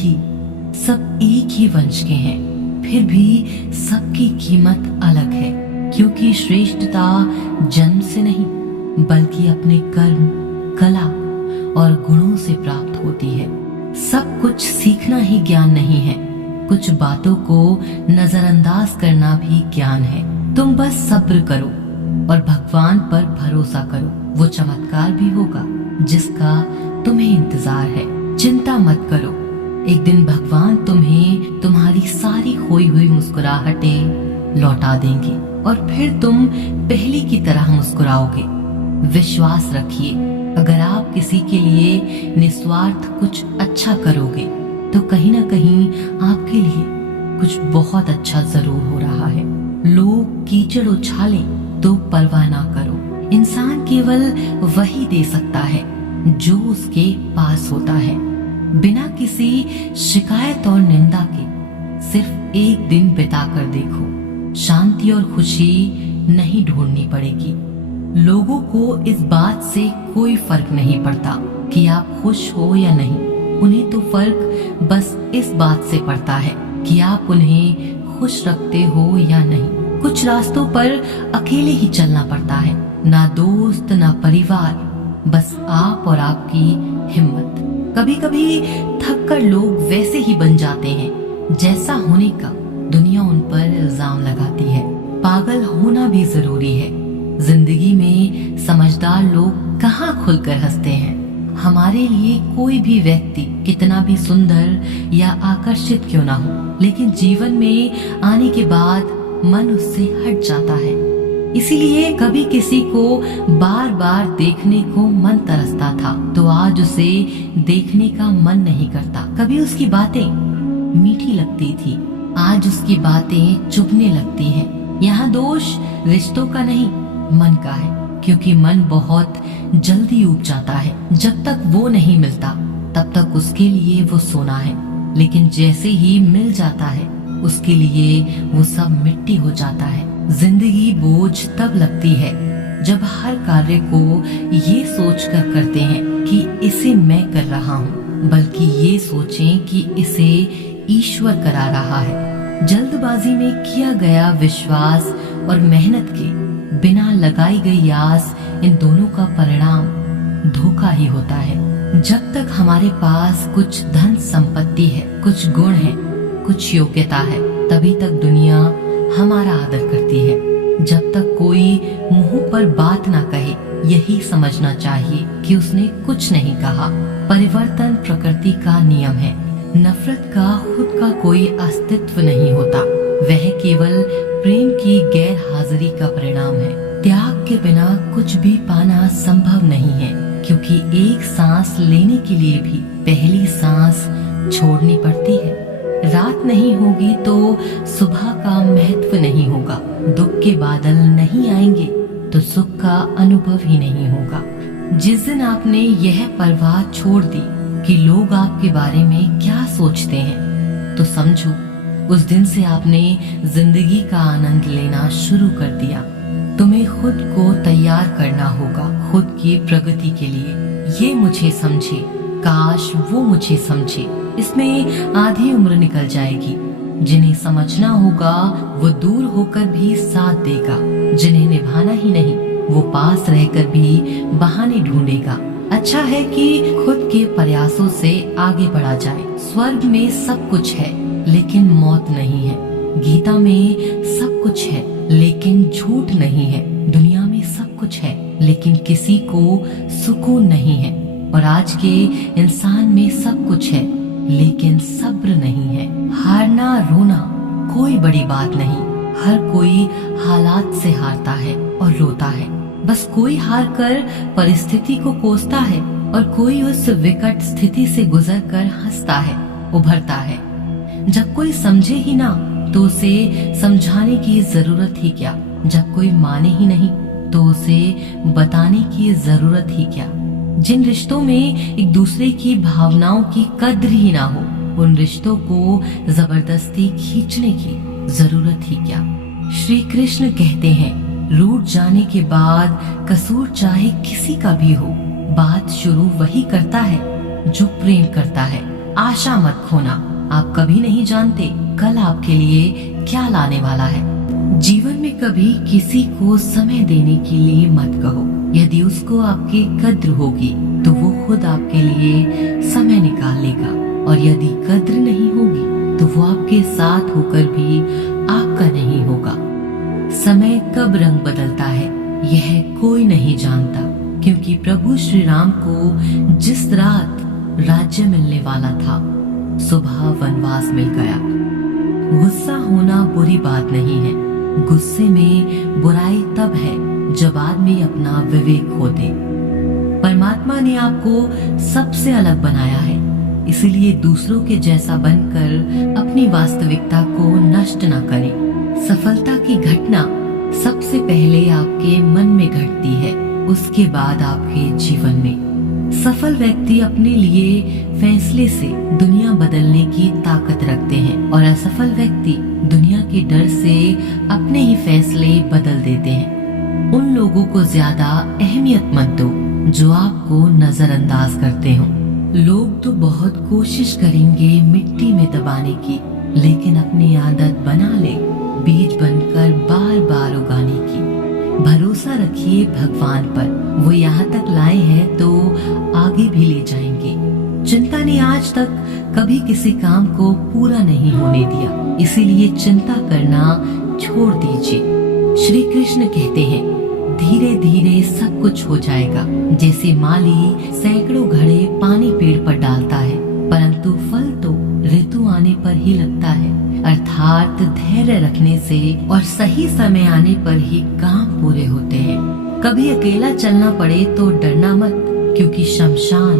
ही, सब एक ही वंश के हैं, फिर भी सबकी कीमत अलग है, क्योंकि श्रेष्ठता जन्म से नहीं बल्कि अपने कर्म, कला और गुणों से प्राप्त होती है। सब कुछ सीखना ही ज्ञान नहीं है, कुछ बातों को नजरअंदाज करना भी ज्ञान है। तुम बस सब्र करो और भगवान पर भरोसा करो, वो चमत्कार भी होगा जिसका तुम्हें इंतजार है। चिंता मत करो, एक दिन भगवान तुम्हें तुम्हारी सारी खोई हुई मुस्कुराहटें लौटा देंगे और फिर तुम पहले की तरह मुस्कुराओगे। विश्वास रखिए, अगर आप किसी के लिए निस्वार्थ कुछ अच्छा करोगे तो कहीं ना कहीं आपके लिए कुछ बहुत अच्छा जरूर हो रहा है। लोग कीचड़ उछाले तो परवाह ना करो, इंसान केवल वही दे सकता है जो उसके पास होता है। बिना किसी शिकायत और निंदा के सिर्फ एक दिन बिता कर देखो, शांति और खुशी नहीं ढूंढनी पड़ेगी। लोगों को इस बात से कोई फर्क नहीं पड़ता कि आप खुश हो या नहीं, उन्हें तो फर्क बस इस बात से पड़ता है कि आप उन्हें खुश रखते हो या नहीं। कुछ रास्तों पर अकेले ही चलना पड़ता है, ना दोस्त ना परिवार, बस आप और आपकी हिम्मत। कभी कभी थक कर लोग वैसे ही बन जाते हैं जैसा होने का दुनिया उन पर इल्जाम लगाती है। पागल होना भी जरूरी है। जिंदगी में समझदार लोग कहाँ खुलकर हंसते हैं। हमारे लिए कोई भी व्यक्ति कितना भी सुंदर या आकर्षित क्यों ना हो, लेकिन जीवन में आने के बाद मन उससे हट जाता है। इसीलिए कभी किसी को बार बार देखने को मन तरसता था तो आज उसे देखने का मन नहीं करता। कभी उसकी बातें मीठी लगती थी, आज उसकी बातें चुभने लगती हैं। यहाँ दोष रिश्तों का नहीं, मन का है, क्योंकि मन बहुत जल्दी ऊब जाता है। जब तक वो नहीं मिलता तब तक उसके लिए वो सोना है, लेकिन जैसे ही मिल जाता है उसके लिए वो सब मिट्टी हो जाता है। जिंदगी बोझ तब लगती है जब हर कार्य को ये सोचकर करते हैं कि इसे मैं कर रहा हूँ, बल्कि ये सोचें कि इसे ईश्वर करा रहा है। जल्दबाजी में किया गया विश्वास और मेहनत के बिना लगाई गई आस, इन दोनों का परिणाम धोखा ही होता है। जब तक हमारे पास कुछ धन संपत्ति है, कुछ गुण है, कुछ योग्यता है, तभी तक दुनिया हमारा आदर करती है। जब तक कोई मुंह पर बात ना कहे, यही समझना चाहिए कि उसने कुछ नहीं कहा। परिवर्तन प्रकृति का नियम है। नफरत का खुद का कोई अस्तित्व नहीं होता, वह केवल प्रेम की गैर हाजिरी का परिणाम है। त्याग के बिना कुछ भी पाना संभव नहीं है, क्योंकि एक सांस लेने के लिए भी पहली सांस छोड़नी पड़ती है। रात नहीं होगी तो सुबह का महत्व नहीं होगा, दुख के बादल नहीं आएंगे तो सुख का अनुभव ही नहीं होगा। जिस दिन आपने यह परवाह छोड़ दी कि लोग आपके बारे में क्या सोचते हैं, तो समझो उस दिन से आपने जिंदगी का आनंद लेना शुरू कर दिया। तुम्हें खुद को तैयार करना होगा खुद की प्रगति के लिए। ये मुझे समझे, काश वो मुझे समझे, इसमें आधी उम्र निकल जाएगी। जिन्हें समझना होगा वो दूर होकर भी साथ देगा, जिन्हें निभाना ही नहीं वो पास रहकर भी बहाने ढूंढेगा। अच्छा है कि खुद के प्रयासों से आगे बढ़ा जाए। स्वर्ग में सब कुछ है लेकिन मौत नहीं है। गीता में सब कुछ है लेकिन झूठ नहीं है। दुनिया में सब कुछ है लेकिन किसी को सुकून नहीं है। और आज के इंसान में सब कुछ है लेकिन सब्र नहीं है। हारना रोना कोई बड़ी बात नहीं, हर कोई हालात से हारता है और रोता है। बस कोई हार कर परिस्थिति को कोसता है और कोई उस विकट स्थिति से गुजरकर हंसता है, उभरता है। जब कोई समझे ही ना तो उसे समझाने की जरूरत ही क्या। जब कोई माने ही नहीं तो उसे बताने की जरूरत ही क्या। जिन रिश्तों में एक दूसरे की भावनाओं की कद्र ही ना हो, उन रिश्तों को जबरदस्ती खींचने की जरूरत ही क्या। श्री कृष्ण कहते हैं, रूठ जाने के बाद कसूर चाहे किसी का भी हो, बात शुरू वही करता है जो प्रेम करता है। आशा मत खोना। आप कभी नहीं जानते कल आपके लिए क्या लाने वाला है। जीवन में कभी किसी को समय देने के लिए मत कहो। यदि उसको आपकी कद्र होगी तो वो खुद आपके लिए समय निकाल लेगा, और यदि कद्र नहीं होगी तो वो आपके साथ होकर भी आपका नहीं होगा। समय कब रंग बदलता है यह कोई नहीं जानता, क्योंकि प्रभु श्री राम को जिस रात राज्य मिलने वाला था, सुबह वनवास मिल गया। गुस्सा होना बुरी बात नहीं है। गुस्से में बुराई तब है जब आदमी अपना विवेक खो दे। परमात्मा ने आपको सबसे अलग बनाया है, इसलिए दूसरों के जैसा बनकर अपनी वास्तविकता को नष्ट न करें। सफलता की घटना सबसे पहले आपके मन में घटती है, उसके बाद आपके जीवन में। सफल व्यक्ति अपने लिए फैसले से दुनिया बदलने की ताकत रखते हैं, और असफल व्यक्ति दुनिया के डर से अपने ही फैसले बदल देते हैं। उन लोगों को ज्यादा अहमियत मत दो जो आपको नजरअंदाज करते हो। लोग तो बहुत कोशिश करेंगे मिट्टी में दबाने की, लेकिन अपनी आदत बना ले बीज बनकर बार बार उगाने की। भरोसा रखिए भगवान पर, वो यहाँ तक लाए हैं तो आगे भी ले जाएंगे। चिंता ने आज तक कभी किसी काम को पूरा नहीं होने दिया, इसीलिए चिंता करना छोड़ दीजिए। श्री कृष्ण कहते हैं, धीरे धीरे सब कुछ हो जाएगा। जैसे माली सैकड़ों घड़े पानी पेड़ पर डालता है, परंतु फल तो ऋतु आने पर ही लगता है। अर्थात धैर्य रखने से और सही समय आने पर ही काम पूरे होते हैं। कभी अकेला चलना पड़े तो डरना मत, क्योंकि शमशान,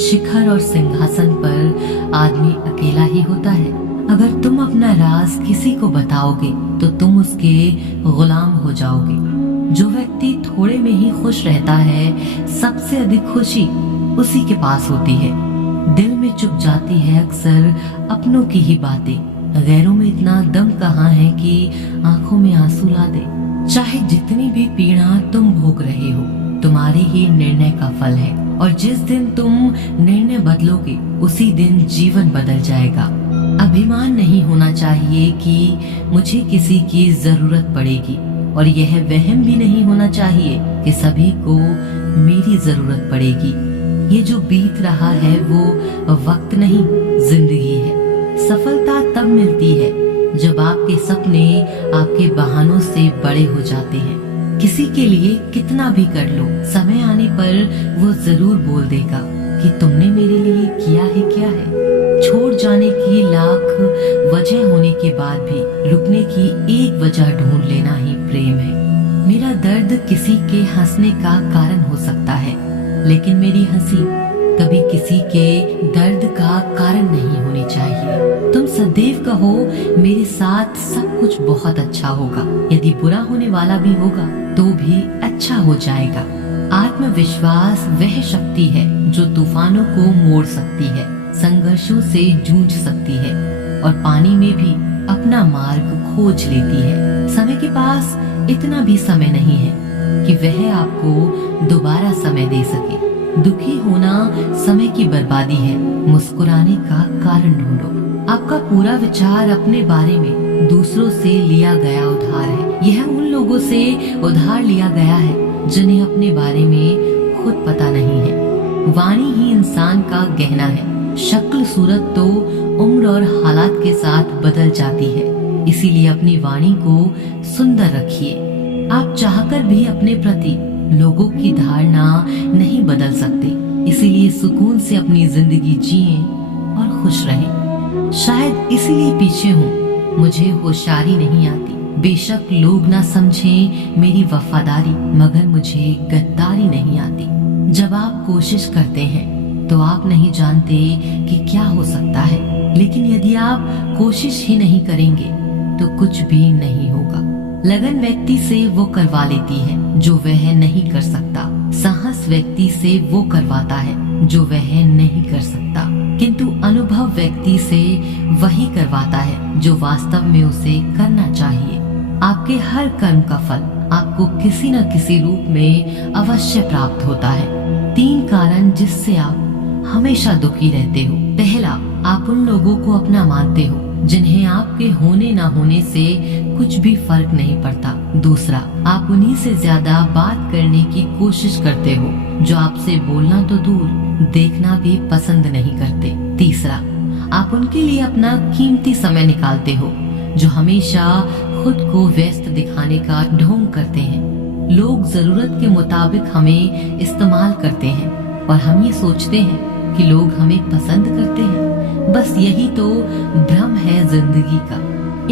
शिखर और सिंहासन पर आदमी अकेला ही होता है। अगर तुम अपना राज किसी को बताओगे तो तुम उसके गुलाम हो जाओगे। जो व्यक्ति थोड़े में ही खुश रहता है, सबसे अधिक खुशी उसी के पास होती है। दिल में चुप जाती है अक्सर अपनों की ही बातें। गैरों में इतना दम कहाँ है कि आंखों में आंसू ला दे। चाहे जितनी भी पीड़ा तुम भोग रहे हो, तुम्हारे ही निर्णय का फल है, और जिस दिन तुम निर्णय बदलोगे उसी दिन जीवन बदल जाएगा। अभिमान नहीं होना चाहिए कि मुझे किसी की जरूरत पड़ेगी, और यह वहम भी नहीं होना चाहिए कि सभी को मेरी जरूरत पड़ेगी। ये जो बीत रहा है वो वक्त नहीं, जिंदगी है। सफलता तब मिलती है जब आपके सपने आपके बहानों से बड़े हो जाते हैं। किसी के लिए कितना भी कर लो, समय आने पर वो जरूर बोल देगा कि तुमने मेरे लिए किया है क्या है। छोड़ जाने की लाख वजह होने के बाद भी रुकने की एक वजह ढूंढ लेना ही प्रेम है। मेरा दर्द किसी के हंसने का कारण हो सकता है, लेकिन मेरी हंसी कभी किसी के दर्द का कारण नहीं होनी चाहिए। तुम सदैव कहो, मेरे साथ सब कुछ बहुत अच्छा होगा। यदि बुरा होने वाला भी होगा तो भी अच्छा हो जाएगा। आत्मविश्वास वह शक्ति है जो तूफानों को मोड़ सकती है, संघर्षों से जूझ सकती है, और पानी में भी अपना मार्ग खोज लेती है। समय के पास इतना भी समय नहीं है कि वह आपको दोबारा समय दे सके। दुखी होना समय की बर्बादी है, मुस्कुराने का कारण ढूंढो। आपका पूरा विचार अपने बारे में दूसरों से लिया गया उधार है। यह उन लोगों से उधार लिया गया है जिन्हें अपने बारे में खुद पता नहीं है। वाणी ही इंसान का गहना है। शक्ल सूरत तो उम्र और हालात के साथ बदल जाती है, इसीलिए अपनी वाणी को सुंदर रखिए। आप चाहकर भी अपने प्रति लोगों की धारणा नहीं बदल सकते, इसीलिए सुकून से अपनी जिंदगी जिए और खुश रहें। शायद इसीलिए पीछे हूँ, मुझे होशियारी नहीं आती। बेशक लोग ना समझें मेरी वफादारी, मगर मुझे गद्दारी नहीं आती। जब आप कोशिश करते हैं तो आप नहीं जानते कि क्या हो सकता है, लेकिन यदि आप कोशिश ही नहीं करेंगे तो कुछ भी नहीं होगा। लगन व्यक्ति से वो करवा लेती है जो वह नहीं कर सकता। साहस व्यक्ति से वो करवाता है जो वह नहीं कर सकता, किंतु अनुभव व्यक्ति से वही करवाता है जो वास्तव में उसे करना चाहिए। आपके हर कर्म का फल आपको किसी न किसी रूप में अवश्य प्राप्त होता है। 3 कारण जिससे आप हमेशा दुखी रहते हो। पहला, आप उन लोगों को अपना मानते हो जिन्हें आपके होने ना होने से कुछ भी फर्क नहीं पड़ता। दूसरा, आप उन्हीं से ज्यादा बात करने की कोशिश करते हो जो आपसे बोलना तो दूर देखना भी पसंद नहीं करते। तीसरा, आप उनके लिए अपना कीमती समय निकालते हो जो हमेशा खुद को व्यस्त दिखाने का ढोंग करते हैं। लोग जरूरत के मुताबिक हमें इस्तेमाल करते हैं और हम ये सोचते हैं कि लोग हमें पसंद करते हैं। बस यही तो भ्रम है जिंदगी का।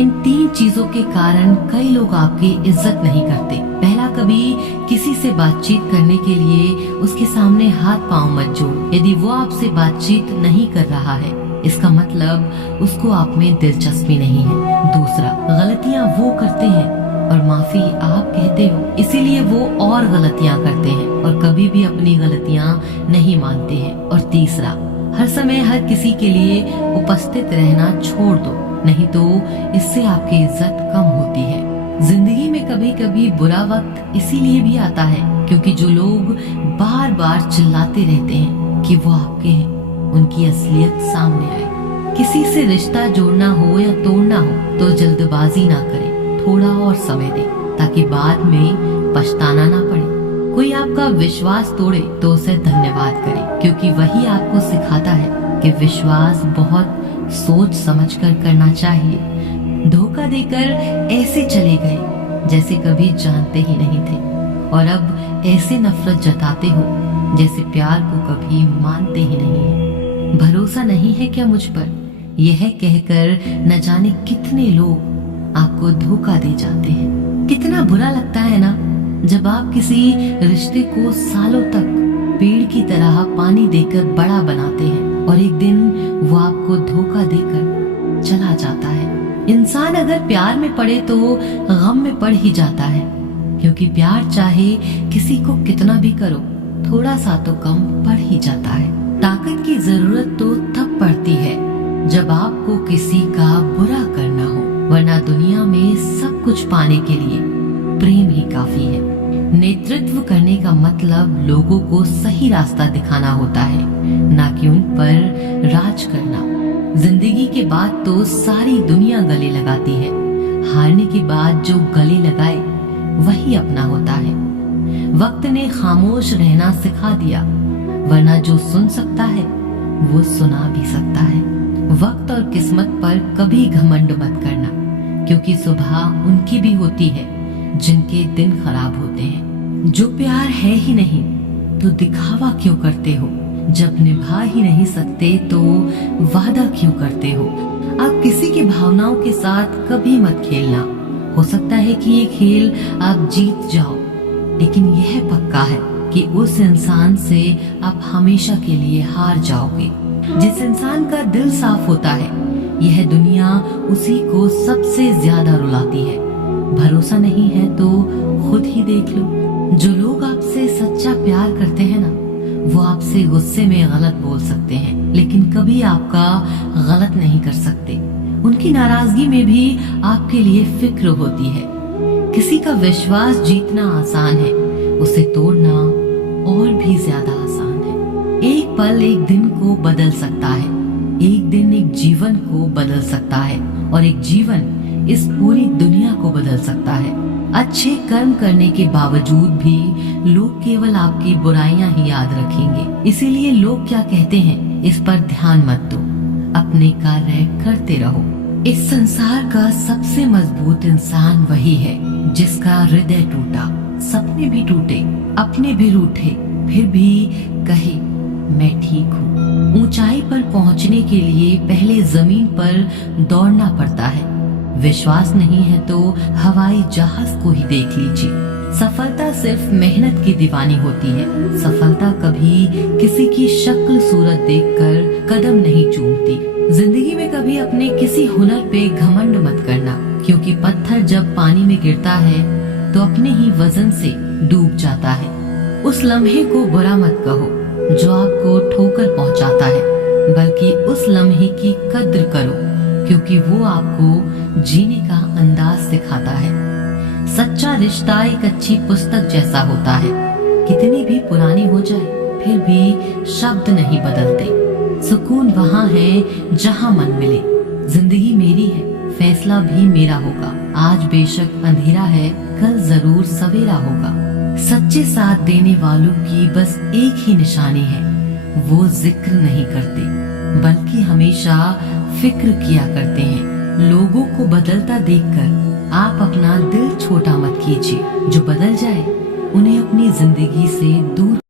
इन 3 चीजों के कारण कई लोग आपकी इज्जत नहीं करते। पहला, कभी किसी से बातचीत करने के लिए उसके सामने हाथ पांव मत जोड़ो। यदि वो आपसे बातचीत नहीं कर रहा है इसका मतलब उसको आप में दिलचस्पी नहीं है। दूसरा, गलतियां वो करते हैं और माफी आप कहते हो, इसीलिए वो और गलतियां करते हैं और कभी भी अपनी गलतियां नहीं मानते हैं। और तीसरा, हर समय हर किसी के लिए उपस्थित रहना छोड़ दो, नहीं तो इससे आपकी इज्जत कम होती है। जिंदगी में कभी कभी बुरा वक्त इसीलिए भी आता है क्योंकि जो लोग बार बार चिल्लाते रहते हैं कि वो आपके हैं, उनकी असलियत सामने आए। किसी से रिश्ता जोड़ना हो या तोड़ना हो तो जल्दबाजी ना करें, थोड़ा और समय दें ताकि बाद में पछताना ना पड़े। कोई आपका विश्वास तोड़े तो उसे धन्यवाद करें क्योंकि वही आपको सिखाता है कि विश्वास बहुत सोच समझकर करना चाहिए। धोखा देकर ऐसे चले गए जैसे कभी जानते ही नहीं थे और अब ऐसे नफरत जताते हो जैसे प्यार को कभी मानते ही नहीं है। भरोसा नहीं है क्या मुझ पर, यह कहकर न जाने कितने लोग आपको धोखा दे जाते हैं। कितना बुरा लगता है ना जब आप किसी रिश्ते को सालों तक पेड़ की तरह पानी देकर बड़ा बनाते हैं और एक दिन वो आपको धोखा देकर चला जाता है। इंसान अगर प्यार में पड़े तो गम में पड़ ही जाता है क्योंकि प्यार चाहे किसी को कितना भी करो थोड़ा सा तो कम पड़ ही जाता है। ताकत की जरूरत तो तब पड़ती है जब आपको किसी का बुरा करना हो, वरना दुनिया में सब कुछ पाने के लिए प्रेम ही काफी है। नेतृत्व करने का मतलब लोगों को सही रास्ता दिखाना होता है, ना कि उन पर राज करना। जिंदगी के बाद तो सारी दुनिया गले लगाती है, हारने के बाद जो गले लगाए वही अपना होता है। वक्त ने खामोश रहना सिखा दिया, वरना जो सुन सकता है वो सुना भी सकता है। वक्त और किस्मत पर कभी घमंड मत करना क्योंकि सुबह उनकी भी होती है जिनके दिन खराब होते हैं। जो प्यार है ही नहीं तो दिखावा क्यों करते हो, जब निभा ही नहीं सकते तो वादा क्यों करते हो। आप किसी की भावनाओं के साथ कभी मत खेलना। हो सकता है कि ये खेल आप जीत जाओ, लेकिन यह पक्का है कि उस इंसान से आप हमेशा के लिए हार जाओगे। जिस इंसान का दिल साफ होता है यह दुनिया उसी को सबसे ज्यादा रुलाती है। भरोसा नहीं है तो खुद ही देख लो। जो लोग आपसे सच्चा प्यार करते हैं ना वो आपसे गुस्से में गलत बोल सकते हैं लेकिन कभी आपका गलत नहीं कर सकते। उनकी नाराजगी में भी आपके लिए फिक्र होती है। किसी का विश्वास जीतना आसान है, उसे तोड़ना और भी ज्यादा आसान है। एक पल एक दिन को बदल सकता है, एक दिन एक जीवन को बदल सकता है और एक जीवन इस पूरी दुनिया को बदल सकता है। अच्छे कर्म करने के बावजूद भी लोग केवल आपकी बुराइयां ही याद रखेंगे। इसीलिए लोग क्या कहते हैं इस पर ध्यान मत दो, अपने कार्य करते रहो। इस संसार का सबसे मजबूत इंसान वही है जिसका हृदय टूटा, सपने भी टूटे, अपने भी रूठे, फिर भी कहे मैं ठीक हूँ। ऊंचाई पर पहुँचने के लिए पहले जमीन पर दौड़ना पड़ता है। विश्वास नहीं है तो हवाई जहाज को ही देख लीजिए। सफलता सिर्फ मेहनत की दीवानी होती है। सफलता कभी किसी की शक्ल सूरत देखकर कदम नहीं चूमती। जिंदगी में कभी अपने किसी हुनर पे घमंड मत करना क्योंकि पत्थर जब पानी में गिरता है तो अपने ही वजन से डूब जाता है। उस लम्हे को बुरा मत कहो जो आपको ठोकर पहुंचाता है, बल्कि उस लम्हे की कद्र करो क्योंकि वो आपको जीने का अंदाज सिखाता है। सच्चा रिश्ता एक अच्छी पुस्तक जैसा होता है, कितनी भी पुरानी हो जाए फिर भी शब्द नहीं बदलते। सुकून वहाँ है जहां मन मिले। जिंदगी मेरी है, फैसला भी मेरा होगा। आज बेशक अंधेरा है, कल जरूर सवेरा होगा। सच्चे साथ देने वालों की बस एक ही निशानी है, वो जिक्र नहीं करते बल्कि हमेशा फिक्र किया करते हैं। लोगों को बदलता देखकर आप अपना दिल छोटा मत कीजिए। जो बदल जाए उन्हें अपनी जिंदगी से दूर